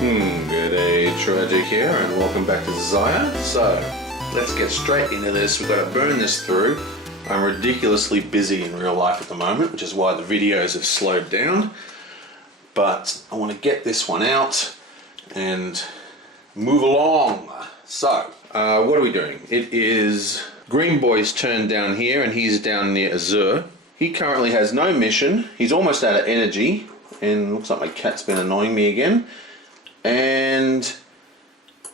Good day, Tragic here, and welcome back to Xia. So, let's get straight into this. We've got to burn this through. I'm ridiculously busy in real life at the moment, which is why the videos have slowed down. But I want to get this one out and move along. So, what are we doing? It is Green Boy's turn down here, and he's down near Azure. He currently has no mission. He's almost out of energy, and looks like my cat's been annoying me again. And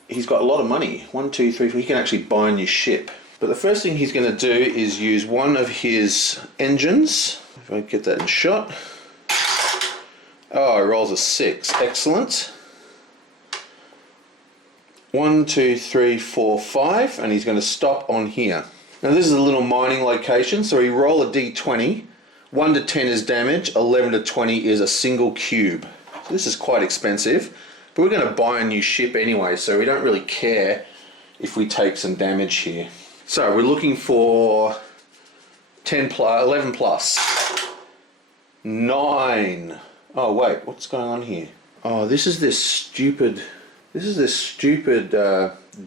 he's got a lot of money. 1, 2, 3, 4. He can actually buy a new ship. But the first thing he's going to do is use one of his engines. If I get that in shot. Oh, he rolls a 6. Excellent. 1, 2, 3, 4, 5. And he's going to stop on here. Now this is a little mining location. So we roll a d20. 1 to 10 is damage. 11 to 20 is a single cube. So this is quite expensive. But we're going to buy a new ship anyway, so we don't really care if we take some damage here. So we're looking for 10 plus, 11 plus. 9. Oh wait, what's going on here? Oh, this is this stupid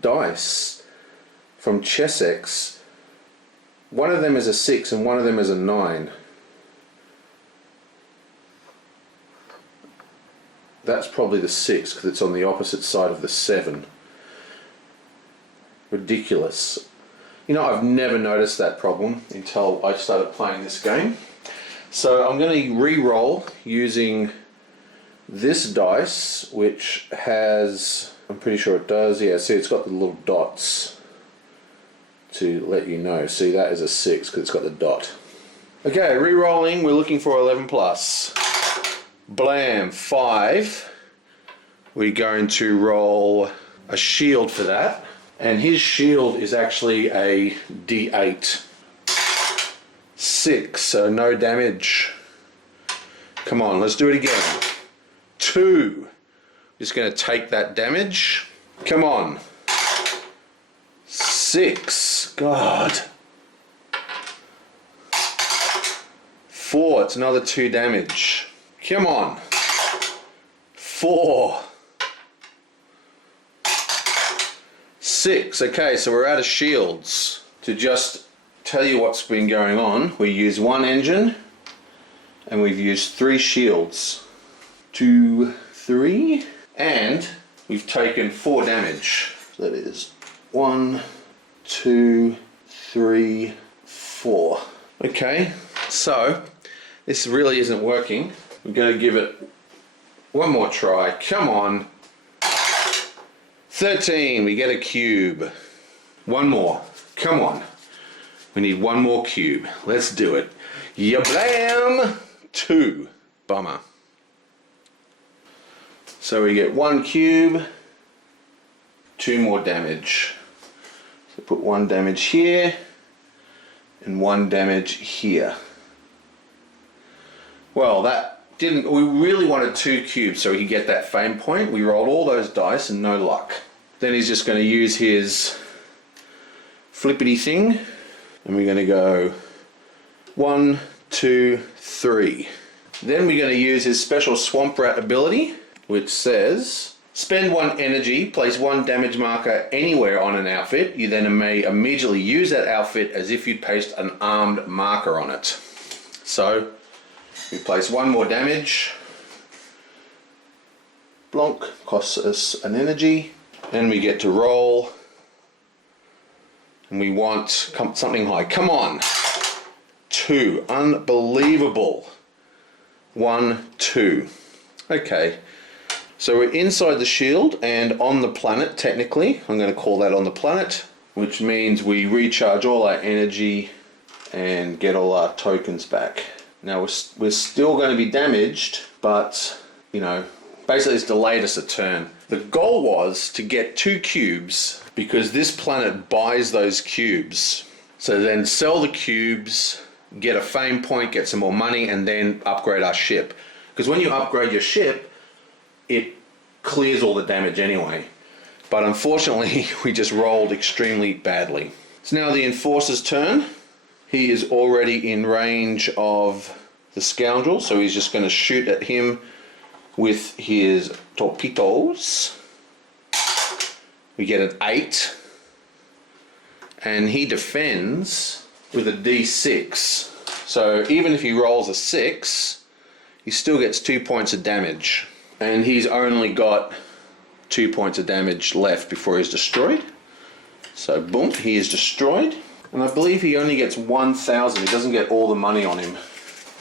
dice from Chessex. One of them is a 6 and one of them is a 9. That's probably the 6 because it's on the opposite side of the 7. Ridiculous. You know, I've never noticed that problem until I started playing this game. So I'm going to re-roll using this dice, which has, I'm pretty sure it does, yeah, see it's got the little dots to let you know. See, that is a 6 because it's got the dot. Okay, re-rolling, we're looking for 11 plus. Blam, 5. We're going to roll a shield for that, and his shield is actually a D8. 6, so no damage. Come on, let's do it again. 2. Just going to take that damage. Come on. 6. God. 4, it's another 2 damage. Come on. 4. 6. Okay, so we're out of shields. To just tell you what's been going on, we use one engine and we've used 3 shields. 2, 3, and we've taken 4 damage. So that is 1, 2, 3, 4. Okay, so this really isn't working. We're going to give it one more try. Come on. 13. We get a cube. One more. Come on. We need one more cube. Let's do it. Yablam! 2. Bummer. So we get 1 cube. 2 more damage. So put 1 damage here. And 1 damage here. Well, that didn't, we really wanted 2 cubes so we could get that fame point. We rolled all those dice and no luck. Then he's just going to use his flippity thing, and we're going to go 1, 2, 3. Then we're going to use his special Swamp Rat ability, which says, spend 1 energy, place 1 damage marker anywhere on an outfit. You then may immediately use that outfit as if you'd placed an armed marker on it. So, we place 1 more damage. Blonk costs us an energy. And we get to roll. And we want something high. Come on. 2. Unbelievable. 1, 2. Okay. So we're inside the shield and on the planet, technically. I'm going to call that on the planet. Which means we recharge all our energy and get all our tokens back. Now we're still going to be damaged, but, you know, basically it's delayed us a turn. The goal was to get 2 cubes because this planet buys those cubes. So then sell the cubes, get a fame point, get some more money, and then upgrade our ship. Because when you upgrade your ship, it clears all the damage anyway. But unfortunately, we just rolled extremely badly. It's now the Enforcer's turn. He is already in range of the scoundrel, so he's just going to shoot at him with his torpedoes. We get an 8. And he defends with a D6. So even if he rolls a 6, he still gets 2 points of damage. And he's only got 2 points of damage left before he's destroyed. So boom, he is destroyed. And I believe he only gets 1,000. He doesn't get all the money on him.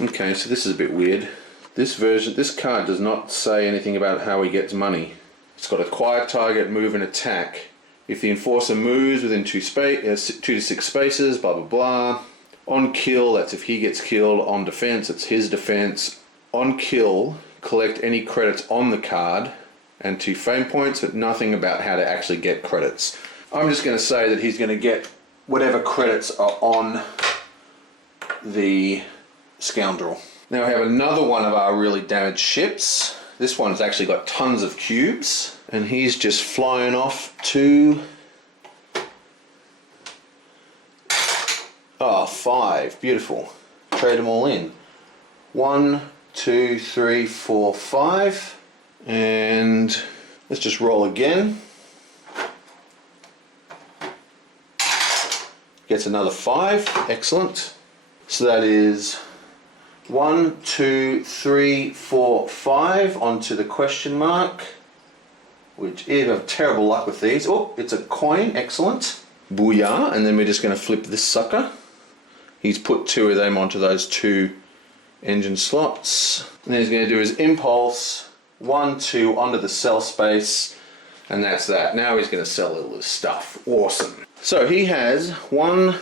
Okay, so this is a bit weird. This card does not say anything about how he gets money. It's got a quiet target, move and attack. If the enforcer moves within 2 to 6 spaces, blah blah blah. On kill, that's if he gets killed. On defense, it's his defense. On kill, collect any credits on the card and 2 fame points, but nothing about how to actually get credits. I'm just going to say that he's going to get whatever credits are on the scoundrel. Now we have another one of our really damaged ships. This one's actually got tons of cubes, and he's just flying off to 5. Beautiful. Trade them all in. 1, 2, 3, 4, 5. And let's just roll again. Gets another 5. Excellent. So that is 1, 2, 3, 4, 5 onto the question mark. Which you have terrible luck with these. Oh, it's a coin. Excellent. Booyah. And then we're just going to flip this sucker. He's put 2 of them onto those 2 engine slots. And then he's going to do his impulse. 1, 2 onto the sell space. And that's that. Now he's going to sell all this stuff. Awesome. So he has 1,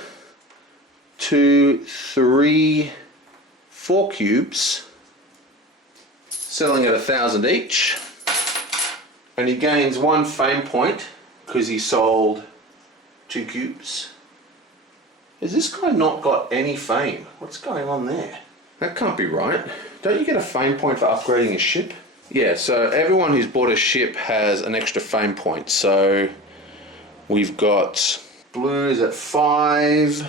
2, 3, 4 cubes. Selling at 1,000 each. And he gains 1 fame point because he sold 2 cubes. Has this guy not got any fame? What's going on there? That can't be right. Don't you get a fame point for upgrading a ship? Yeah, so everyone who's bought a ship has an extra fame point. So we've got blue is at 5,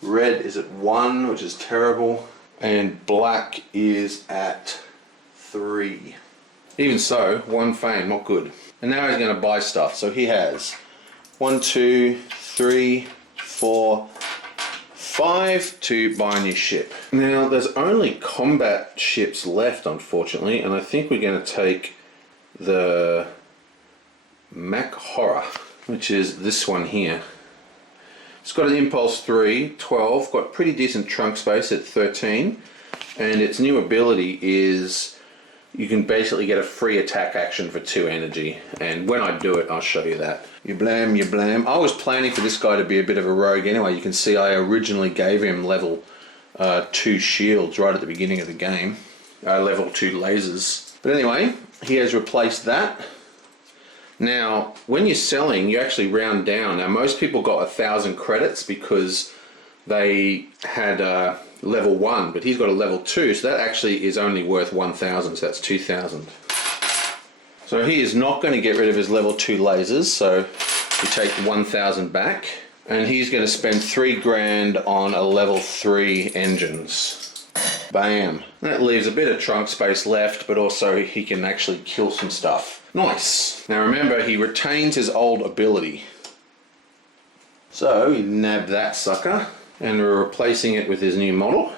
red is at 1, which is terrible, and black is at 3. Even so, 1 fame, not good. And now he's going to buy stuff. So he has 1, 2, 3, 4, 5 to buy a new ship. Now there's only combat ships left, unfortunately, and I think we're going to take the Mac Horror, which is this one here. It's got an impulse 3, 12, got pretty decent trunk space at 13, and its new ability is you can basically get a free attack action for 2 energy, and when I do it I'll show you that. You blam, you blam. I was planning for this guy to be a bit of a rogue anyway. You can see I originally gave him level 2 shields right at the beginning of the game, level 2 lasers. But anyway, he has replaced that. Now when you're selling you actually round down. Now most people got 1,000 credits because they had level 1, but he's got a level 2, so that actually is only worth 1,000, so that's 2,000. So he is not going to get rid of his level 2 lasers, so we take 1,000 back, and he's going to spend 3 grand on a level 3 engines. Bam. That leaves a bit of trunk space left, but also he can actually kill some stuff. Nice. Now remember, he retains his old ability. So we nab that sucker. And we're replacing it with his new model.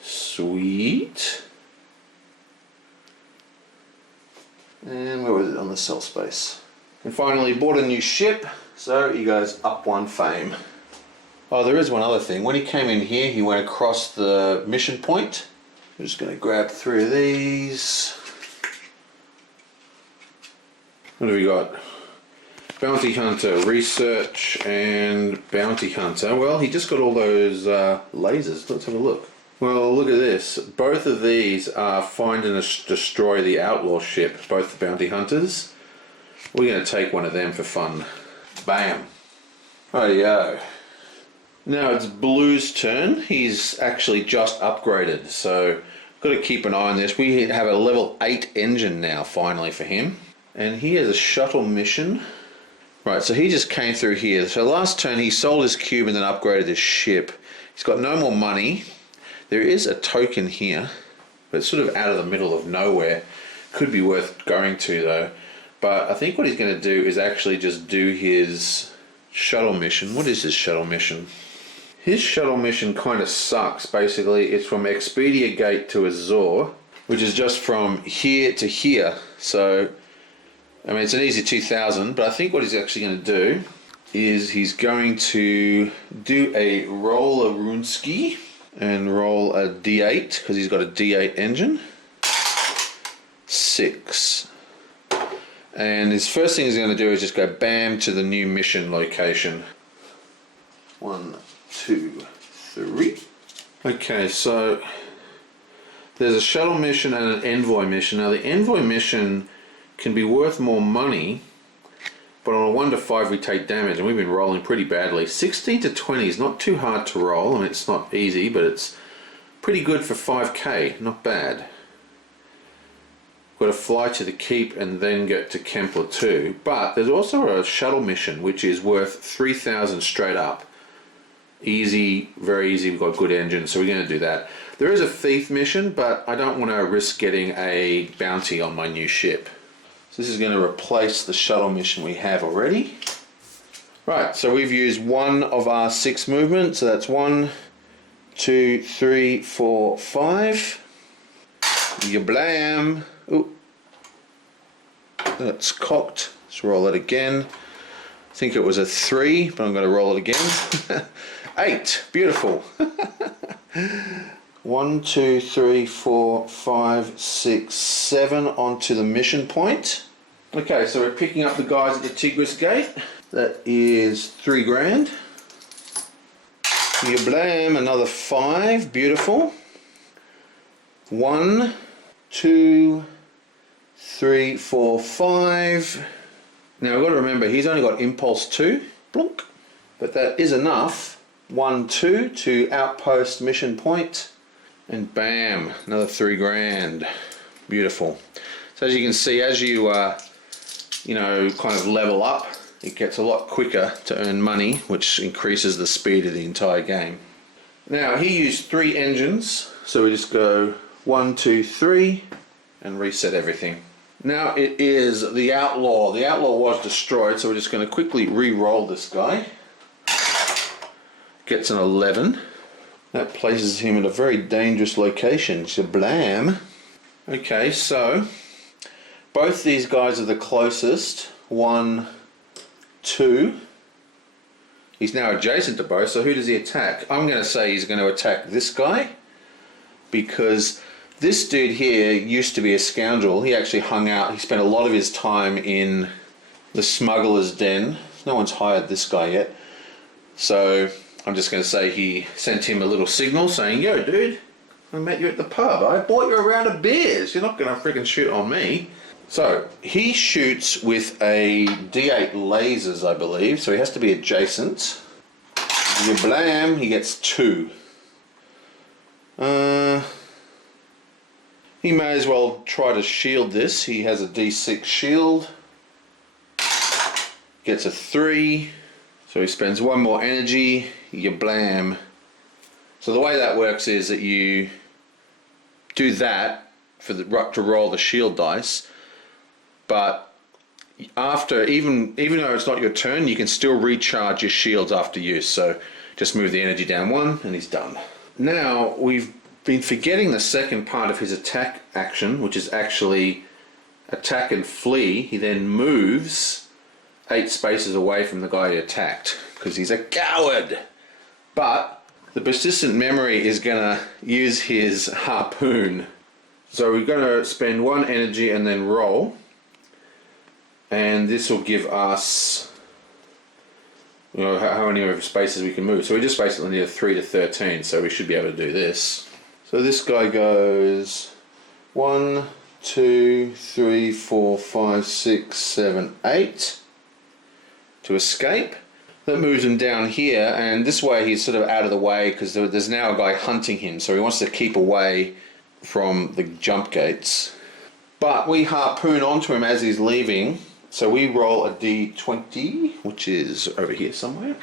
Sweet. And where was it on the sell space? And finally bought a new ship, so he goes up 1 fame. Oh, there is one other thing. When he came in here, he went across the mission point. I'm just going to grab 3 of these. What do we got? Bounty Hunter, Research, and Bounty Hunter. Well, he just got all those lasers. Let's have a look. Well, look at this. Both of these are find and destroy the outlaw ship, both the Bounty Hunters. We're going to take one of them for fun. Bam. Rightio. Now it's Blue's turn. He's actually just upgraded, so got to keep an eye on this. We have a level 8 engine now, finally, for him. And he has a shuttle mission. Right, so he just came through here. So last turn he sold his cube and then upgraded his ship. He's got no more money. There is a token here, but it's sort of out of the middle of nowhere. Could be worth going to though. But I think what he's going to do is actually just do his shuttle mission. What is his shuttle mission? His shuttle mission kind of sucks, basically. It's from Expedia Gate to Azor, which is just from here to here. So, I mean, it's an easy 2,000, but I think what he's actually going to do is he's going to do a roll a Runesky and roll a D8, because he's got a D8 engine. 6. And his first thing he's going to do is just go bam to the new mission location. 1, 2, 3. Okay, so there's a shuttle mission and an envoy mission. Now the envoy mission can be worth more money, but on a 1 to 5 we take damage, and we've been rolling pretty badly. 16 to 20 is not too hard to roll. I mean, it's not easy, but it's pretty good for 5k, not bad. Got to fly to the keep and then get to Kempler 2. But there's also a shuttle mission which is worth 3,000 straight up. Easy, very easy. We've got good engines, so we're going to do that. There is a thief mission, but I don't want to risk getting a bounty on my new ship. So this is going to replace the shuttle mission we have already. Right, so we've used 1 of our 6 movements. So that's 1, 2, 3, 4, 5. You blam. Ooh. That's cocked. Let's roll it again. I think it was a 3, but I'm going to roll it again. 8. Beautiful. 1, 2, 3, 4, 5, 6, 7 onto the mission point. Okay, so we're picking up the guys at the Tigris Gate. That is 3 grand. You blam, another 5. Beautiful. 1, 2, 3, 4, 5. Now I've got to remember he's only got impulse 2, blunk, but that is enough. 1, 2 to outpost mission point, and bam, another 3 grand. Beautiful. So as you can see, as you kind of level up, it gets a lot quicker to earn money, which increases the speed of the entire game. Now he used 3 engines, so we just go 1, 2, 3 and reset everything. Now it is the Outlaw. The Outlaw was destroyed, so we're just going to quickly re-roll this guy. Gets an 11. That places him at a very dangerous location. Shablam. Okay, so both these guys are the closest. 1, 2. He's now adjacent to both, so who does he attack? I'm going to say he's going to attack this guy, because this dude here used to be a scoundrel. He actually hung out, he spent a lot of his time in the smuggler's den. No one's hired this guy yet. So I'm just going to say he sent him a little signal saying, yo dude, I met you at the pub. I bought you a round of beers. You're not going to freaking shoot on me. So he shoots with a D8 lasers, I believe. So he has to be adjacent. You blam, he gets 2. He may as well try to shield this. He has a D6 shield. Gets a 3. So he spends 1 more energy. You blam. So the way that works is that you do that for to roll the shield dice, but after, even though it's not your turn, you can still recharge your shields after use. So just move the energy down 1 and he's done. Now we've been forgetting the second part of his attack action, which is actually attack and flee. He then moves 8 spaces away from the guy he attacked because he's a coward. But the persistent memory is going to use his harpoon. So we're going to spend 1 energy and then roll. And this will give us, how many spaces we can move. So we just basically need a 3 to 13, so we should be able to do this. So this guy goes 1, 2, 3, 4, 5, 6, 7, 8 to escape. That moves him down here, and this way he's sort of out of the way because there's now a guy hunting him, so he wants to keep away from the jump gates. But we harpoon onto him as he's leaving, so we roll a d20, which is over here somewhere.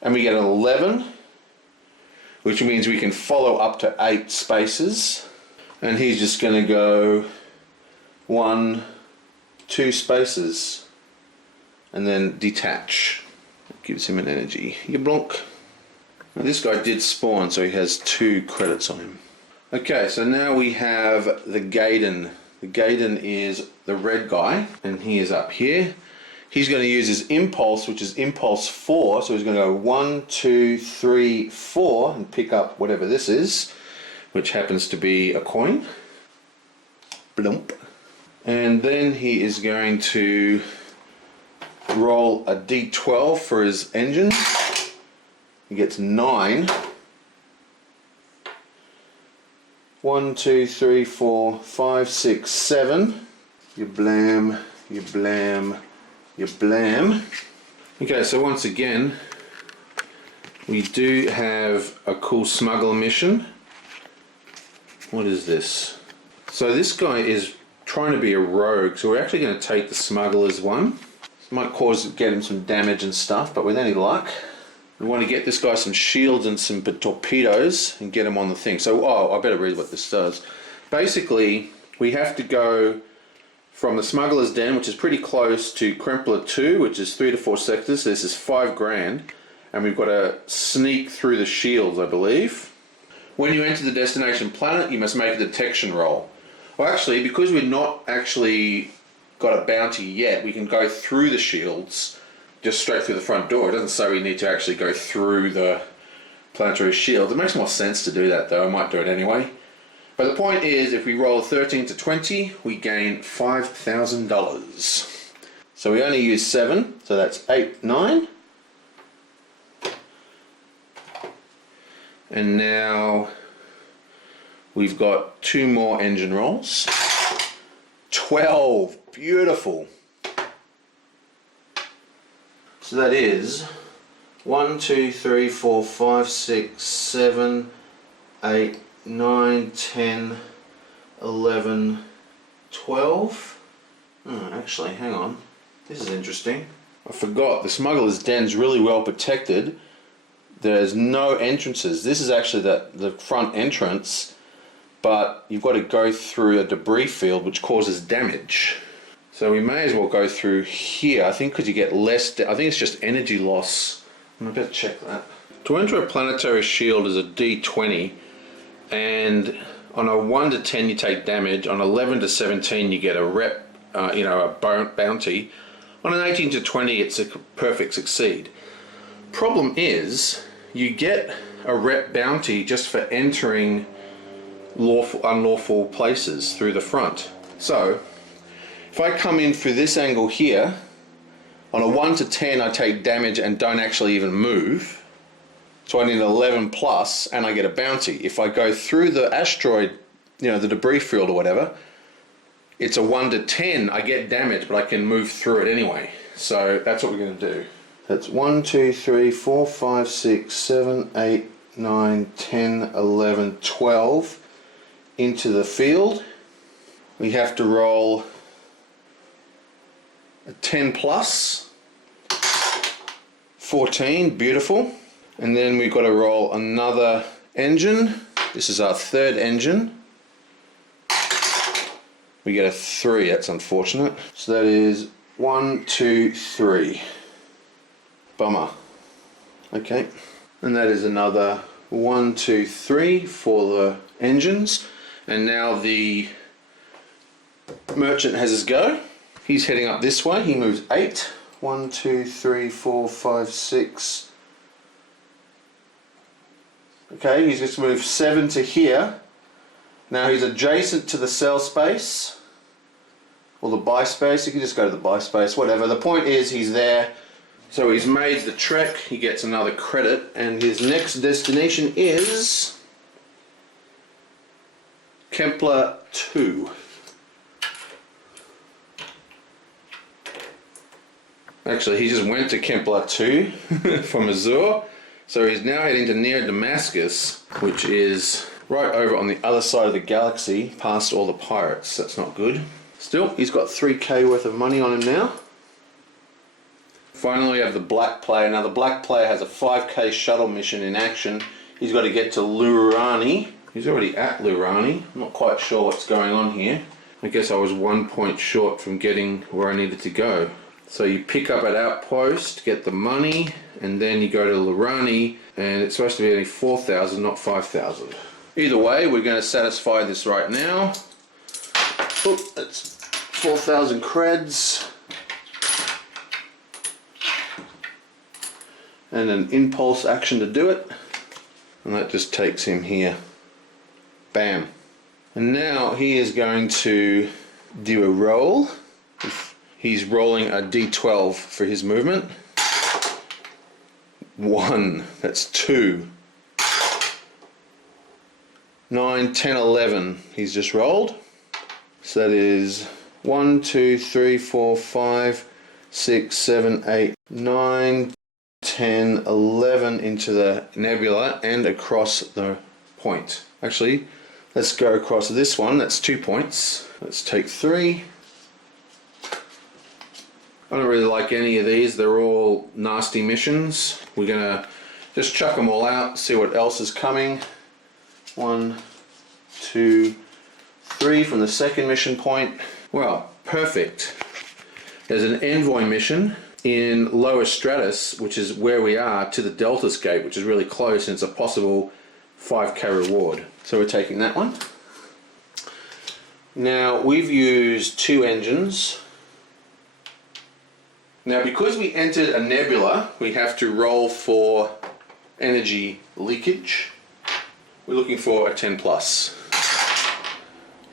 And we get an 11. which means we can follow up to 8 spaces. And he's just going to go 1, 2 spaces and then detach. It gives him an energy. You blonk. Now this guy did spawn, so he has 2 credits on him. Okay, so now we have the Gaiden. The Gaiden is the red guy, and he is up here. He's going to use his impulse, which is impulse 4, so he's going to go 1, 2, 3, 4 and pick up whatever this is, which happens to be a coin. Blump. And then he is going to roll a d12 for his engine. He gets 9. 1, 2, 3, 4, 5, 6, 7. You blam, you blam, you blam. Okay, so once again, we do have a cool smuggler mission. What is this? So this guy is trying to be a rogue, so we're actually going to take the smuggler's one. This might get him some damage and stuff, but with any luck, we want to get this guy some shields and some torpedoes and get him on the thing. So, I better read what this does. Basically, we have to go from the smuggler's den, which is pretty close, to Krempler 2, which is 3 to 4 sectors. So this is 5 grand, and we've got to sneak through the shields, I believe. When you enter the destination planet, you must make a detection roll. Well, actually, because we're not actually got a bounty yet, we can go through the shields just straight through the front door. It doesn't say we need to actually go through the planetary shield. It makes more sense to do that, though. I might do it anyway. But the point is, if we roll a 13 to 20, we gain $5,000. So we only use 7, so that's 8, 9. And now we've got 2 more engine rolls. 12, beautiful. So that is 1, 2, 3, 4, 5, 6, 7, 8, 9, 10, 11, 12. Actually, hang on. This is interesting. I forgot, the smuggler's den's really well protected. There's no entrances. This is actually the front entrance, but you've got to go through a debris field which causes damage. So we may as well go through here, I think, because you get less, I think it's just energy loss. I better check that. To enter a planetary shield is a D20, and on a 1 to 10 you take damage, on 11 to 17 you get a rep, a bounty. On an 18 to 20 it's a perfect succeed. Problem is, you get a rep bounty just for entering unlawful places through the front. So, if I come in through this angle here, on a 1 to 10 I take damage and don't actually even move. So I need an 11 plus and I get a bounty. If I go through the asteroid, the debris field or whatever, it's a 1 to 10, I get damage, but I can move through it anyway. So that's what we're going to do. That's 1, 2, 3, 4, 5, 6, 7, 8, 9, 10, 11, 12 into the field. We have to roll a 10 plus, 14, beautiful. And then we've got to roll another engine. This is our 3rd engine. We get a 3, that's unfortunate. So that is 1, 2, 3. Bummer. Okay. And that is another 1, 2, 3 for the engines. And now the merchant has his go. He's heading up this way. He moves 8. 1, 2, 3, 4, 5, 6. Okay, he's just moved 7 to here. Now he's adjacent to the cell space, or the buy space. You can just go to the buy space, whatever. The point is he's there. So he's made the trek. He gets another credit, and his next destination is Kepler 2. Actually, he just went to Kepler 2 from Azure. So he's now heading to Neo Damascus, which is right over on the other side of the galaxy, past all the pirates. That's not good. Still, he's got 3k worth of money on him now. Finally, we have the Black Player. Now, the Black Player has a 5k shuttle mission in action. he's got to get to Lurani. He's already at Lurani. I'm not quite sure what's going on here. I guess I was 1 point short from getting where I needed to go. So you pick up at Outpost, get the money, and then you go to Lurani, and it's supposed to be only 4,000, not 5,000. Either way, we're going to satisfy this right now. Oop, that's 4,000 creds. And an impulse action to do it. And that just takes him here. Bam. And now he is going to do a roll. He's rolling a d12 for his movement. 1, that's 2. 9, 10, 11. He's just rolled. So that is 1, 2, 3, 4, 5, 6, 7, 8, 9, 10, 11 into the nebula and across the point. Actually, let's go across this one. That's 2 points. Let's take 3. I don't really like any of these. They're all nasty missions. We're gonna just chuck them all out, see what else is coming. 1, 2, 3 from the second mission point. Well, perfect. There's an envoy mission in Lower Stratus, which is where we are, to the Delta Gate, which is really close, and it's a possible 5k reward. So we're taking that one. Now, we've used 2 engines. Now, because we entered a nebula, we have to roll for energy leakage. We're looking for a 10 plus.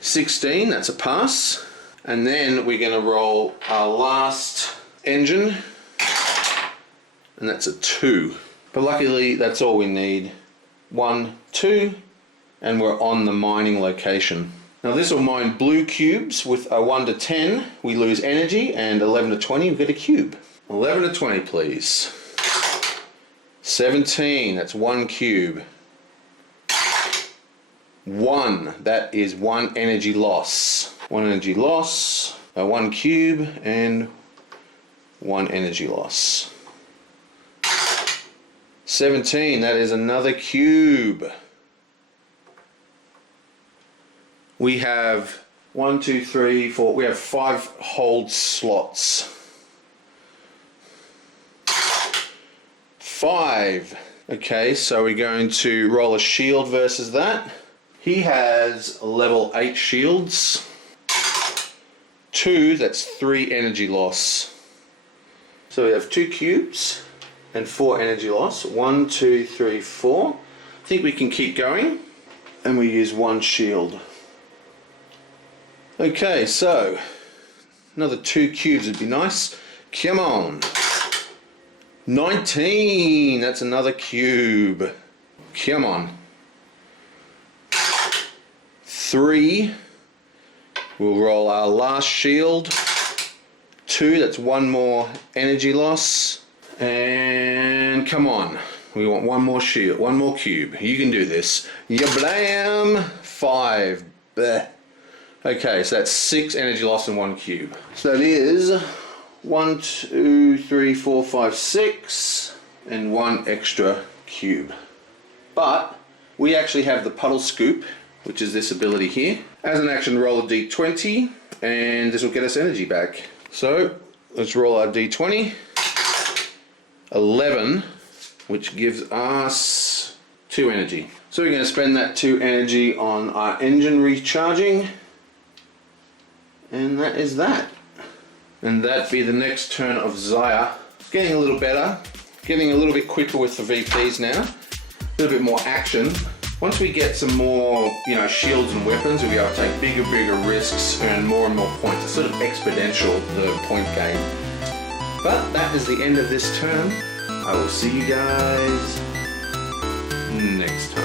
16, that's a pass. And then we're going to roll our last engine, and that's a 2. But luckily, that's all we need. 1, 2, and we're on the mining location. Now this will mine blue cubes with a 1 to 10. We lose energy, and 11 to 20, we get a cube. 11 to 20, please. 17, that's 1 cube. 1, that is 1 energy loss. 1 energy loss, 1 cube, and 1 energy loss. 17, that is another cube. We have 1, 2, 3, 4, we have 5 hold slots. 5. Okay, so we're going to roll a shield versus that. He has level 8 shields. 2, that's 3 energy loss. So we have 2 cubes and 4 energy loss. 1, 2, 3, 4. I think we can keep going. And we use 1 shield. Okay, so another 2 cubes would be nice. Come on. 19, that's another cube. Come on. 3, we'll roll our last shield. 2, that's 1 more energy loss. And come on, we want 1 more shield, 1 more cube. You can do this. Yablam! 5. Bleh. Okay, so that's 6 energy loss and 1 cube. So that is 1, 2, 3, 4, 5, 6, and 1 extra cube. But we actually have the puddle scoop, which is this ability here. As an action, roll a d20, and this will get us energy back. So let's roll our d20. 11, which gives us 2 energy. So we're going to spend that 2 energy on our engine recharging. And that is that. And that be the next turn of Xayah. Getting a little better. Getting a little bit quicker with the VPs now. A little bit more action. Once we get some more, shields and weapons, we'll be able to take bigger risks, earn more and more points. It's sort of exponential, the point game. But that is the end of this turn. I will see you guys next time.